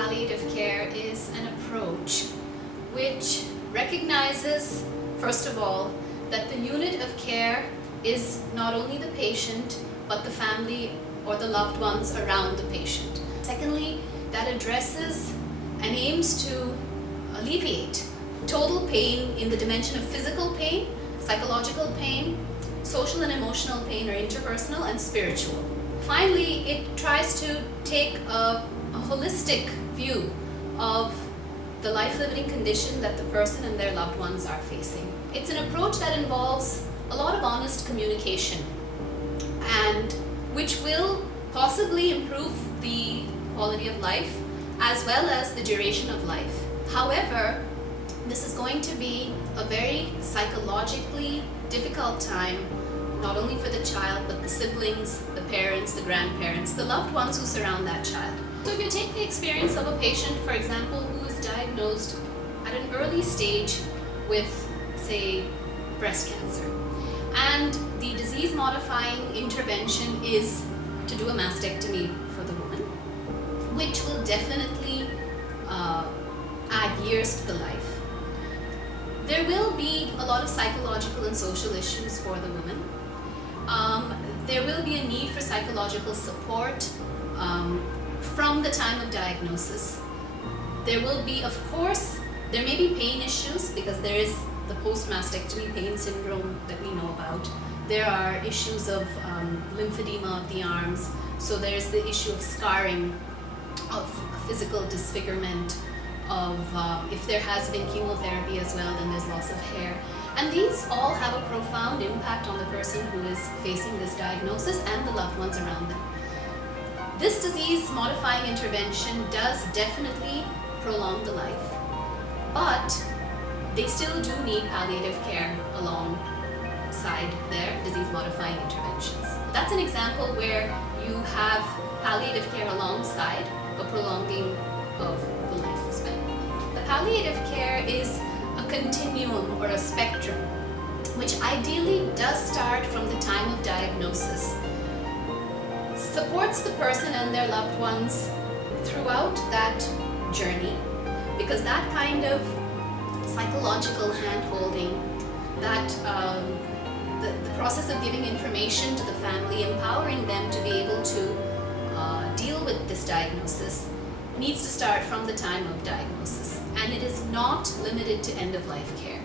palliative care is an approach which recognizes, first of all, that the unit of care is not only the patient but the family or the loved ones around the patient. Secondly, that addresses and aims to alleviate total pain in the dimension of physical pain, psychological pain, social and emotional pain or interpersonal, and spiritual. Finally, it tries to take a holistic view of the life-limiting condition that the person and their loved ones are facing. It's an approach that involves a lot of honest communication and which will possibly improve the quality of life as well as the duration of life. However, this is going to be a very psychologically difficult time, not only for the child, but the siblings, the parents, the grandparents, the loved ones who surround that child. So if you take the experience of a patient, for example, who is diagnosed at an early stage with, say, breast cancer, and the disease-modifying intervention is to do a mastectomy for the woman, which will definitely add years to the life. There will be a lot of psychological and social issues for the woman. There will be a need for psychological support from the time of diagnosis. There will be, of course, there may be pain issues because there is the post-mastectomy pain syndrome that we know about. There are issues of lymphedema of the arms. So there's the issue of scarring, of physical disfigurement, of if there has been chemotherapy as well, then there's loss of hair. And these all have a profound impact on the person who is facing this diagnosis and the loved ones around them. This disease-modifying intervention does definitely prolong the life, but they still do need palliative care alongside their disease-modifying interventions. That's an example where you have palliative care alongside a prolonging of the lifespan. The palliative care is a continuum or a spectrum, which ideally does start from the time of diagnosis, supports the person and their loved ones throughout that journey, because that kind of psychological hand-holding, that the process of giving information to the family, empowering them to be able to deal with this diagnosis, needs to start from the time of diagnosis, and it is not limited to end-of-life care.